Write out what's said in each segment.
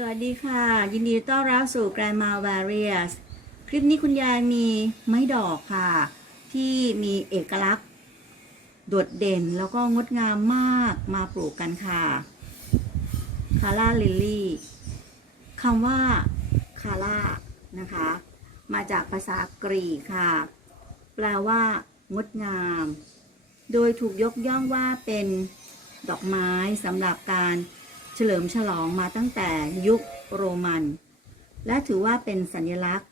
สวัสดีค่ะ ยินดีต้อนรับสู่ Grandma Various คลิปนี้คุณยายมีไม้ดอกค่ะ ที่มีเอกลักษณ์ โดดเด่นแล้วก็งดงามมากมาปลูกกันค่ะคาร่าลิลลี่คำว่าคาร่านะคะ มาจากภาษากรีกค่ะ แปลว่า งดงาม โดยถูกยกย่องว่าเป็นดอกไม้สำหรับการ เฉลิมฉลองมาตั้งแต่ยุคโรมัน และถือว่าเป็นสัญลักษณ์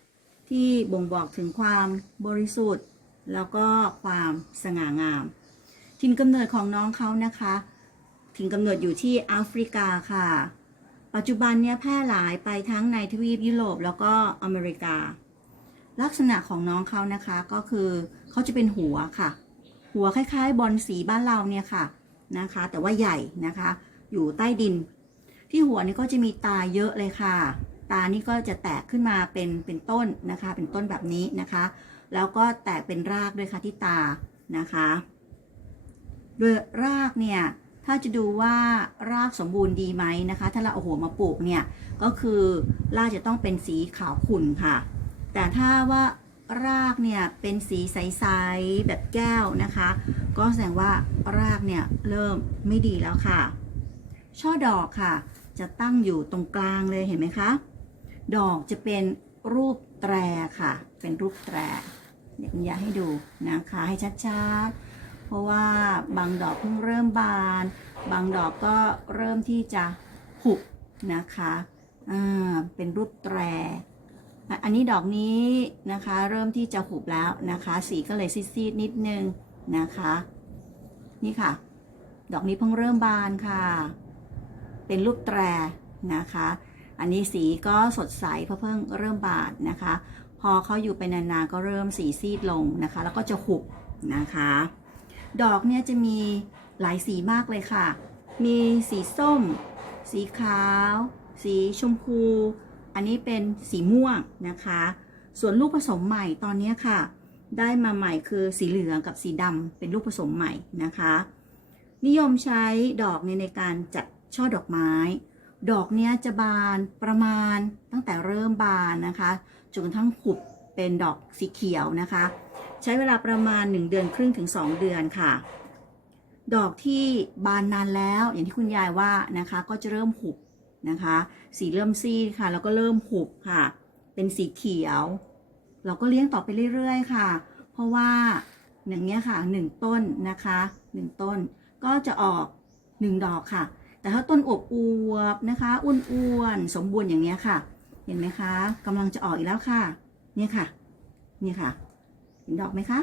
ที่บ่งบอกถึงความบริสุทธิ์ แล้วก็ความสง่างาม ถิ่นกำเนิดของน้องเขานะคะ ถิ่นกำเนิดอยู่ที่แอฟริกาค่ะ ปัจจุบันเนี่ยแพร่หลายไปทั้งในทวีปยุโรปแล้วก็อเมริกา ลักษณะของน้องเขานะคะก็คือเขาจะเป็นหัวค่ะ หัวคล้ายๆ บอลสีบ้านเราเนี่ยค่ะนะคะ แต่ว่าใหญ่นะคะ อยู่ใต้ดิน ที่หัวนี่ก็จะมีตาเยอะเลยค่ะ ตานี่ก็จะแตกขึ้นมาเป็นเป็นต้นนะคะ เป็นต้นแบบนี้นะคะ แล้วก็แตกเป็นรากด้วยค่ะที่ตานะคะ โดยรากเนี่ยถ้าจะดูว่ารากสมบูรณ์ดีไหมนะคะ ถ้าเราเอาหัวมาปลูกเนี่ยก็คือรากจะต้องเป็นสีขาวขุ่นค่ะ แต่ถ้าว่ารากเนี่ยเป็นสีใสๆแบบแก้วนะคะ ก็แสดงว่ารากเนี่ยเริ่มไม่ดีแล้วค่ะ ช่อดอกค่ะ จะตั้งอยู่ตรงกลางเลยเห็นไหมคะ ดอกจะเป็นรูปแตรค่ะ เป็นรูปแตร เดี๋ยวคุณยายให้ดูนะคะให้ชัดๆ เพราะว่าบางดอกเพิ่งเริ่มบาน บางดอกก็เริ่มที่จะหุบนะคะอ่าเป็นรูปแตร์อันนี้ดอกนี้นะคะเริ่มที่จะหุบแล้วนะคะ สีก็เลยซีดๆนิดนึงนะคะ นี่ค่ะ ดอกนี้เพิ่งเริ่มบานค่ะ เป็นรูปแตรนะคะ อันนี้สีก็สดใสเพราะเพิ่งเริ่มบานนะคะ พอเขาอยู่ไปนานๆก็เริ่มสีซีดลงนะคะ แล้วก็จะหุบนะคะ ดอกเนี่ยจะมีหลายสีมากเลยค่ะ มีสีส้ม สีขาว สีชมพู อันนี้เป็นสีม่วงนะคะ ส่วนลูกผสมใหม่ตอนนี้ค่ะ ได้มาใหม่คือสีเหลืองกับสีดำเป็นลูกผสมใหม่นะคะ นิยมใช้ดอกเนี่ยในการจัด ช่อดอกไม้ ดอกเนี้ยจะบานประมาณตั้งแต่เริ่มบานนะคะจนกระทั่งหุบเป็นดอกสีเขียวนะคะ ใช้เวลาประมาณ 1 เดือนครึ่งถึง 2 เดือนค่ะ ดอกที่บานนานแล้วอย่างที่คุณยายว่านะคะ ก็จะเริ่มหุบนะคะ สีเริ่มซีดค่ะ แล้วก็เริ่มหุบค่ะ เป็นสีเขียว เราก็เลี้ยงต่อไปเรื่อยๆ ค่ะ เพราะว่าอย่างเนี้ยค่ะหนึ่งต้นนะคะหนึ่งต้นก็จะออกหนึ่งดอกค่ะ แต่ถ้าต้นอวบอวบนะคะอ้วนๆสมบูรณ์อย่างเนี้ยค่ะ เห็นไหมคะกำลังจะออกอีกแล้วค่ะ เนี่ยค่ะ เนี่ยค่ะ เห็นดอกไหมคะ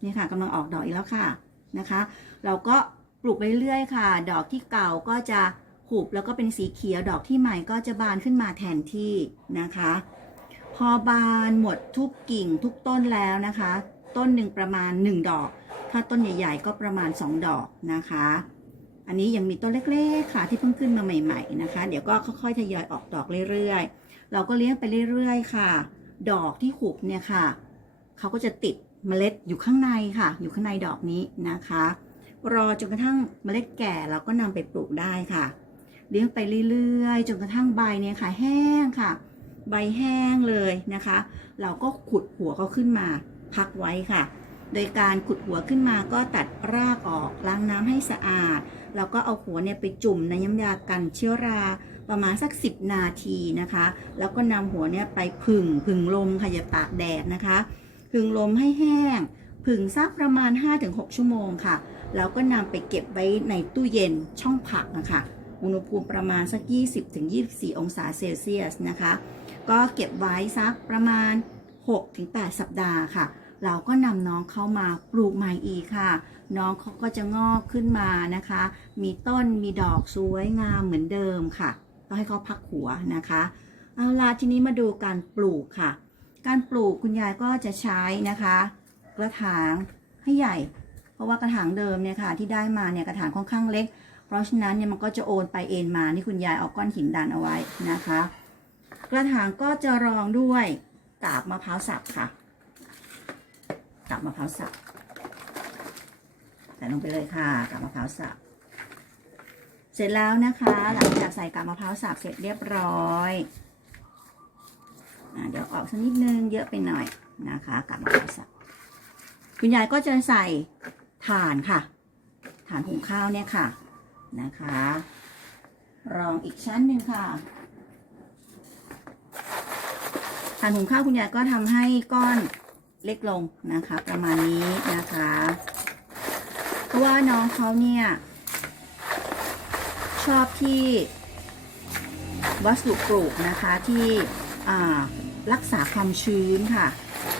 เนี่ยค่ะกำลังออกดอกอีกแล้วค่ะนะคะ เราก็ปลูกไปเรื่อยค่ะ ดอกที่เก่าก็จะหุบแล้วก็เป็นสีเขียวดอกที่ใหม่ก็จะบานขึ้นมาแทนที่นะคะ พอบานหมดทุกกิ่งทุกต้นแล้วนะคะ ต้นหนึ่งประมาณ 1 ดอก ถ้าต้นใหญ่ ๆ ก็ประมาณ 2 ดอกนะคะ อันนี้ยังมีต้นเล็กๆค่ะที่เพิ่งขึ้นมาใหม่ๆนะคะ เดี๋ยวก็ค่อยๆทยอยออกดอกเรื่อยๆ เราก็เลี้ยงไปเรื่อยๆ ค่ะ ดอกที่หุบเนี่ยค่ะเขาก็จะติดเมล็ดอยู่ข้างในค่ะ อยู่ข้างในดอกนี้นะคะ รอจนกระทั่งเมล็ดแก่เราก็นำไปปลูกได้ค่ะ เลี้ยงไปเรื่อยๆ จนกระทั่งใบเนี่ยค่ะ แห้งค่ะ ใบแห้งเลยนะคะ เราก็ขุดหัวเขาขึ้นมา พักไว้ค่ะ โดยการขุดหัวขึ้นมาก็ตัดรากออกล้างน้ำให้สะอาด แล้วก็เอาหัวเนี่ยไปจุ่มในน้ำยากันเชื้อราประมาณสัก 10 นาทีนะคะ แล้วก็นำหัวเนี่ยไปผึ่งผึ่งลมค่ะอย่าตากแดดนะคะผึ่งลมให้แห้งผึ่งสักประมาณ 5-6 ชั่วโมงค่ะ แล้วก็นำไปเก็บไว้ในตู้เย็นช่องผักนะคะอุณหภูมิประมาณสัก 20-24 องศาเซลเซียสนะคะ ก็เก็บไว้สักประมาณ 6-8 สัปดาห์ค่ะ เราก็นำน้องเข้ามาปลูกใหม่อีกค่ะ น้องเขาก็จะงอกขึ้นมานะคะ มีต้นมีดอกสวยงามเหมือนเดิมค่ะก็ให้เขาพักหัวนะคะเอาล่ะทีนี้มาดูการปลูกค่ะ การปลูกคุณยายก็จะใช้นะคะ กระถางให้ใหญ่ เพราะว่ากระถางเดิมเนี่ยค่ะ ที่ได้มาเนี่ยกระถางค่อนข้างเล็ก เพราะฉะนั้นเนี่ยมันก็จะโอนไปเอ็นมานี่คุณยายเอาก้อนหินดันเอาไว้นะคะ กระถางก็จะรองด้วยกาบมะพร้าวสับค่ะ กาบมะพร้าวสับใส่ลงไปเลยค่ะกาบมะพร้าวสับเสร็จแล้วนะคะ หลังจากใส่กาบมะพร้าวสับเสร็จเรียบร้อยอเดี๋ยวออกสักนิดนึงเยอะไปหน่อยนะคะกาบมะพร้าวสับคุณยายก็จะใส่ถ่านค่ะถ่านหุงข้าวเนี่ยค่ะนะคะ รองอีกชั้นหนึ่งค่ะถ่านหุงข้าวคุณยายก็ทำให้ก้อน เล็กลงนะคะ ประมาณนี้นะคะ เพราะว่าน้องเขาเนี่ย ชอบที่วัสดุปลูกนะคะที่รักษาความชื้นค่ะ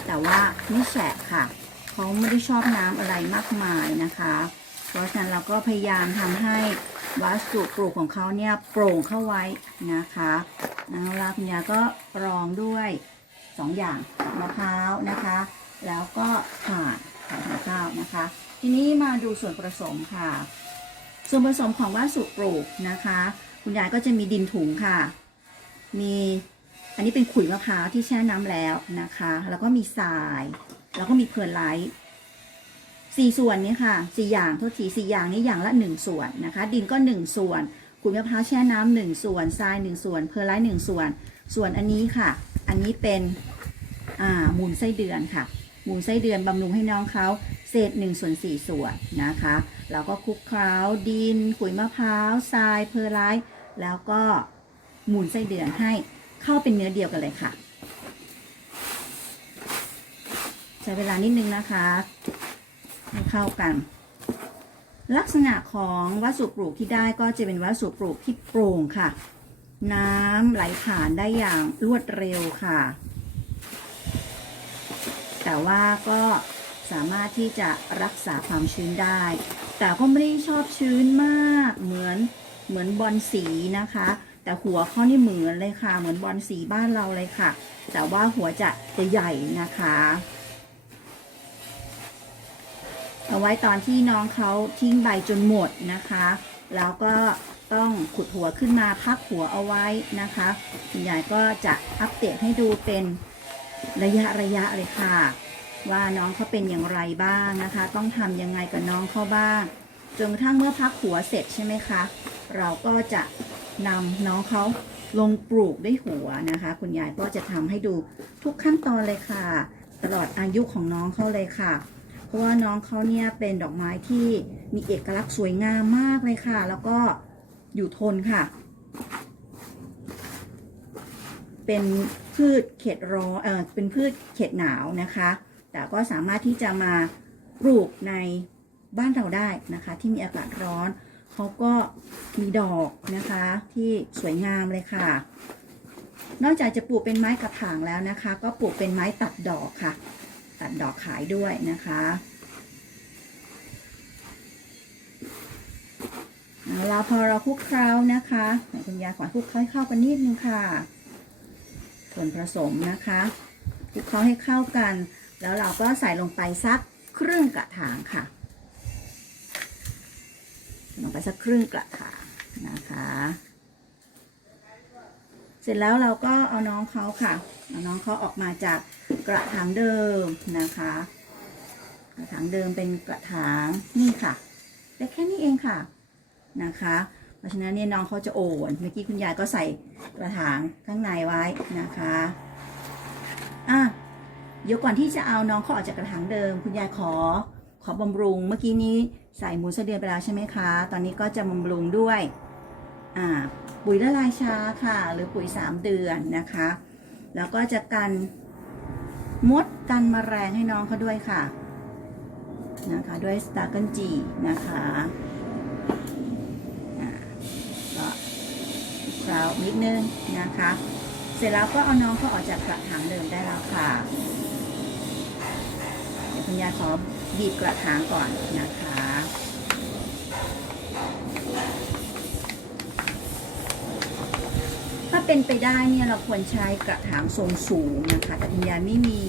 แต่ว่าไม่แฉะค่ะเขาไม่ได้ชอบน้ำอะไรมากมายนะคะ เพราะฉะนั้นเราก็พยายามทำให้วัสดุปลูกของเขาเนี่ยโปร่งเข้าไว้นะคะเอาละคุณยาก็รองด้วย สองอย่างมะพร้าวนะคะ แล้วก็ถ่านถ่านข้าวนะคะ ทีนี้มาดูส่วนผสมค่ะ ส่วนผสมของวัสดุปลูกนะคะ คุณยายก็จะมีดินถุงค่ะ มีอันนี้เป็นขุยมะพร้าวที่แช่น้ำแล้วนะคะ แล้วก็มีทราย แล้วก็มีเพร์ลไลท์สี่ส่วนนี้ค่ะสี่อย่างโทษทีสี่อย่างนี้อย่างละหนึ่งส่วนนะคะ ดินก็หนึ่งส่วนขุยมะพร้าวแช่น้ำหนึ่งส่วนทรายหนึ่งส่วนเพร์ลไลท์หนึ่งส่วน ส่วนอันนี้ค่ะ นนี้เป็นอ่ามูลไส้เดือนค่ะ มูลไส้เดือนบำรุงให้น้องเขาเศษหนึ่งส่วนสี่ส่วนนะคะแล้วก็คลุกเคล้าดินขุยมะพร้าวทรายเพอร์ไลท์แล้วก็หมุนไส้เดือนให้เข้าเป็นเนื้อเดียวกันเลยค่ะ ใช้เวลานิดนึงนะคะให้เข้ากัน ลักษณะของวัสดุปลูกที่ได้ก็จะเป็นวัสดุปลูกที่โปร่งค่ะ น้ำไหลผ่านได้อย่างรวดเร็วค่ะ แต่ว่าก็สามารถที่จะรักษาความชื้นได้ แต่ก็ไม่ได้ชอบชื้นมากเหมือนเหมือนบอลสีนะคะ แต่หัวเขานี่เหมือนเลยค่ะ เหมือนบอลสีบ้านเราเลยค่ะ แต่ว่าหัวจะจะใหญ่นะคะ เอาไว้ตอนที่น้องเขาทิ้งใบจนหมดนะคะ แล้วก็ต้องขุดหัวขึ้นมาพักหัวเอาไว้นะคะคุณยายก็จะอัปเดตให้ดูเป็นระยะระยะเลยค่ะ ว่าน้องเขาเป็นอย่างไรบ้างนะคะ ต้องทำยังไงกับน้องเขาบ้างจนกระทั่งเมื่อพักหัวเสร็จใช่ไหมคะ เราก็จะนำน้องเขาลงปลูกด้วยหัวนะคะ คุณยายก็จะทำให้ดูทุกขั้นตอนเลยค่ะ ตลอดอายุของน้องเขาเลยค่ะ เพราะว่าน้องเขาเนี่ยเป็นดอกไม้ที่มีเอกลักษณ์สวยงามมากเลยค่ะ แล้วก็อยู่ทนค่ะ เป็นพืชเขตร้อนเออเป็นพืชเขตหนาวนะคะ แต่ก็สามารถที่จะมาปลูกในบ้านเราได้นะคะ ที่มีอากาศร้อนเขาก็มีดอกนะคะที่สวยงามเลยค่ะ นอกจากจะปลูกเป็นไม้กระถางแล้วนะคะ ก็ปลูกเป็นไม้ตัดดอกค่ะ ตัดดอกขายด้วยนะคะเอาละพอเราคลุกเคล้านะคะไหนคุณยายขอคลุกเคล้าให้เข้ากันนิดนึงค่ะ ส่วนผสมนะคะคลุกเคล้าให้เข้ากัน แล้วเราก็ใส่ลงไปสักครึ่งกระถางค่ะลงไปสักครึ่งกระถางนะคะ เสร็จแล้วเราก็เอาน้องเขาค่ะเอาน้องเขาออกมาจาก กระถางเดิมนะคะ กระถางเดิมเป็นกระถางนี่ค่ะเล็กแค่นี้เองค่ะนะคะ เพราะฉะนั้นเนี่ยน้องเขาจะโอนเมื่อกี้คุณยายก็ใส่กระถางข้างในไว้นะคะอะเดี๋ยวก่อนที่จะเอาน้องเขาออกจากกระถางเดิม คุณยายขอขอบำรุง เมื่อกี้นี้ใส่หมูสเดือนไปแล้วใช่ไหมคะ ตอนนี้ก็จะบำรุงด้วยอ่าปุ๋ยละลายช้าค่ะ หรือปุ๋ย 3 เดือนนะคะ แล้วก็จะกัน มดกันมแมลงให้น้องเขาด้วยค่ะ นะคะ ด้วยสตาร์เกิลจีนะคะก็คราวนิดนึงนะคะ เสร็จแล้วก็เอาน้องเขาออกจากกระถางเดิมได้แล้วค่ะ เดี๋ยวคุณยายขอบีบกระถางก่อนนะคะ ถ้า เป็นไปได้เนี่ยเราควรใช้กระถางทรงสูงนะคะ แต่คุณยาไม่มี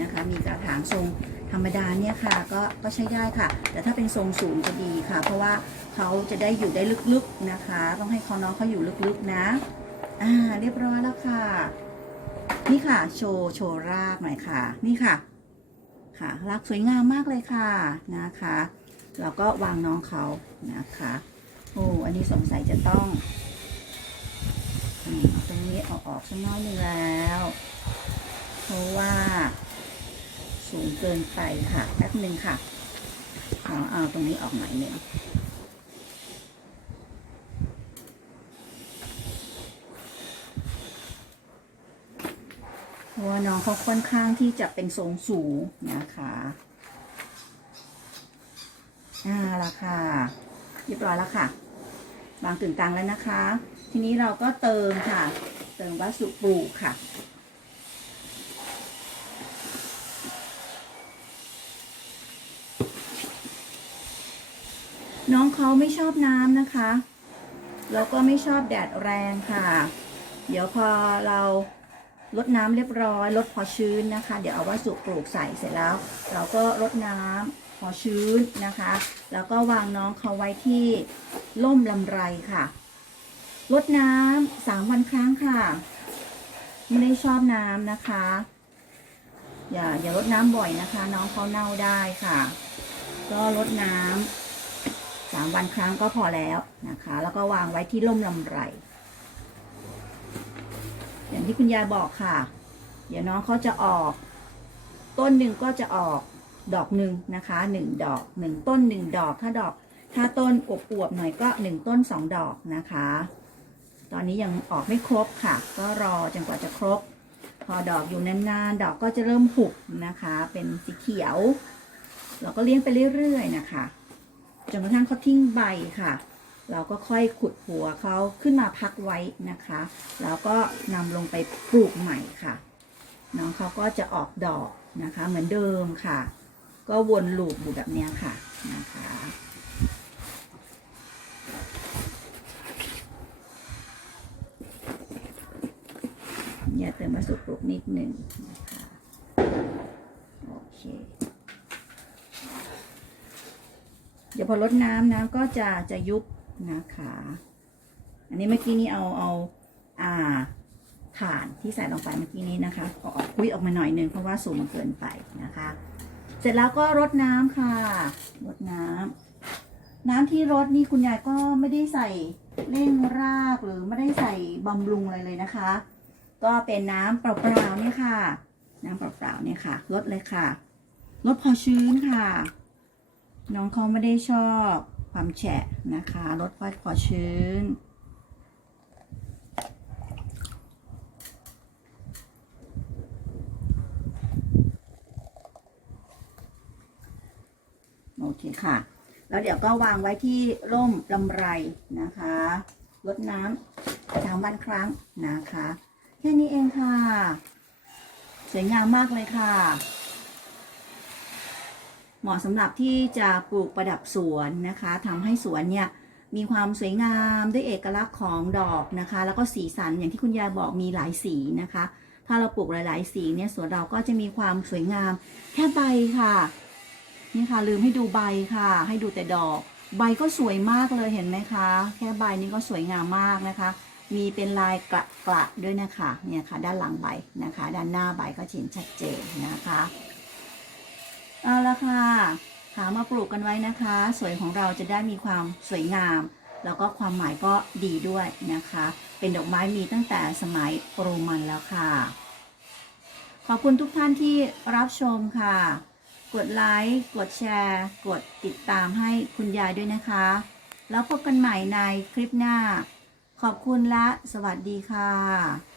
นะคะ มีกระถางทรงธรรมดาเนี่ยค่ะก็ก็ใช้ได้ค่ะ แต่ถ้าเป็นทรงสูงจะดีค่ะ เพราะว่าเขาจะได้อยู่ได้ลึกๆนะคะ ต้องให้เขาน้องเขาอยู่ลึกๆนะ อ่าเรียบร้อยแล้วค่ะ นี่ค่ะ โชว์โชว์รากหน่อยค่ะ นี่ค่ะ ค่ะรากสวยงามมากเลยค่ะนะคะเราก็วางน้องเขานะคะโอ้อันนี้สงสัยจะต้องอมตรง นี้เอาออกสักน้อยหนึงแล้ว เพราะว่า สูงเกินไปค่ะแป๊บหนึ่งค่ะเอาเอาตรงนี้ออกหน่อยหนึ่งเพราะว่าน้องเขาค่อนข้างที่จะเป็นทรงสูงนะคะอ่าละค่ะเรียบร้อยแล้วค่ะวางกึ่งกลางแล้วนะคะ ทีนี้เราก็เติมค่ะ เติมวัสดุปลูกค่ะ น้องเขาไม่ชอบน้ำนะคะ แล้วก็ไม่ชอบแดดแรงค่ะ เดี๋ยวพอเราลดน้ำเรียบร้อยลดพอชื้นนะคะ เดี๋ยวเอาวัสดุปลูกใส่เสร็จแล้ว เราก็ลดน้ำพอชื้นนะคะ แล้วก็วางน้องเขาไว้ที่ล่มลำไรค่ะ ลดน้ำสามวันครั้งค่ะ ไม่ได้ชอบน้ำนะคะ อย่าอย่าลดน้ำบ่อยนะคะ น้องเขาเน่าได้ค่ะ ก็ลดน้ำสามวันครั้งก็พอแล้วนะคะ แล้วก็วางไว้ที่ล่มลำไร อย่างที่คุณยายบอกค่ะ เดี๋ยวน้องเขาจะออก ต้นหนึ่งก็จะออกดอกหนึ่งนะคะหนึ่งดอกหนึ่งต้นหนึ่งดอกถ้าดอกถ้าต้นอวบๆหน่อยก็หนึ่งต้นสองดอกนะคะ ตอนนี้ยังออกไม่ครบค่ะ ก็รอจนกว่าจะครบ พอดอกอยู่นานๆ ดอกก็จะเริ่มหุบนะคะ เป็นสีเขียว เราก็เลี้ยงไปเรื่อยๆนะคะ จนกระทั่งเขาทิ้งใบค่ะ เราก็ค่อยขุดหัวเขาขึ้นมาพักไว้นะคะ แล้วก็นำลงไปปลูกใหม่ค่ะ น้องเขาก็จะออกดอกนะคะ เหมือนเดิมค่ะ ก็วนลูปอยู่แบบนี้ค่ะนะคะ อย่าเติมวัสดุปลูกนิดหนึ่งนะคะโอเค เดี๋ยวพอลดน้ำน้ำก็จะจะยุบนะคะ อันนี้เมื่อกี้นี้เอาเอาอ่าถ่านที่ใส่ลงไปเมื่อกี้นี้นะคะเอออกคุยออกมาหน่อยหนึงเพราะว่าสูงเกินไปนะคะ เสร็จแล้วก็รดน้ำค่ะรดน้ำน้ำที่รดนี่คุณยายก็ไม่ได้ใส่เร่งรากหรือไม่ได้ใส่บำรุงอะไรเลยนะคะ ก็เป็นน้ำเปล่าๆเนี่ยค่ะ น้ำเปล่าๆเนี่ยค่ะลดเลยค่ะลดพอชื้นค่ะ น้องเขาไม่ได้ชอบความแฉะนะคะลดพอพอชื้นโอเคค่ะ แล้วเดี๋ยวก็วางไว้ที่ร่มลำไรนะคะลดน้ำสามวันครั้งนะคะ ค่นี้เองค่ะ สวยงามมากเลยค่ะ เหมาะสำหรับที่จะปลูกประดับสวนนะคะทำให้สวนเนี่ยมีความสวยงามด้วยเอกลักษณ์ของดอกนะคะ แล้วก็สีสันอย่างที่คุณยายบอกมีหลายสีนะคะ ถ้าเราปลูกหลาย ๆ สีเนี่ยสวนเราก็จะมีความสวยงาม แค่ใบค่ะนี่ค่ะลืมให้ดูใบค่ะ ให้ดูแต่ดอก ใบก็สวยมากเลยเห็นไหมคะ แค่ใบนี้ก็สวยงามมากนะคะ มีเป็นลายกระกระด้วยนะคะเนี่ยค่ะ ด้านหลังใบนะคะ ด้านหน้าใบก็เห็นชัดเจนนะคะเอาละค่ะหามาปลูกกันไว้นะคะ สวยของเราจะได้มีความสวยงาม แล้วก็ความหมายก็ดีด้วยนะคะ เป็นดอกไม้มีตั้งแต่สมัยโรมันแล้วค่ะ ขอบคุณทุกท่านที่รับชมค่ะ กดไลค์กดแชร์ กดติดตามให้คุณยายด้วยนะคะ แล้วพบกันใหม่ในคลิปหน้า ขอบคุณและ สวัสดีค่ะ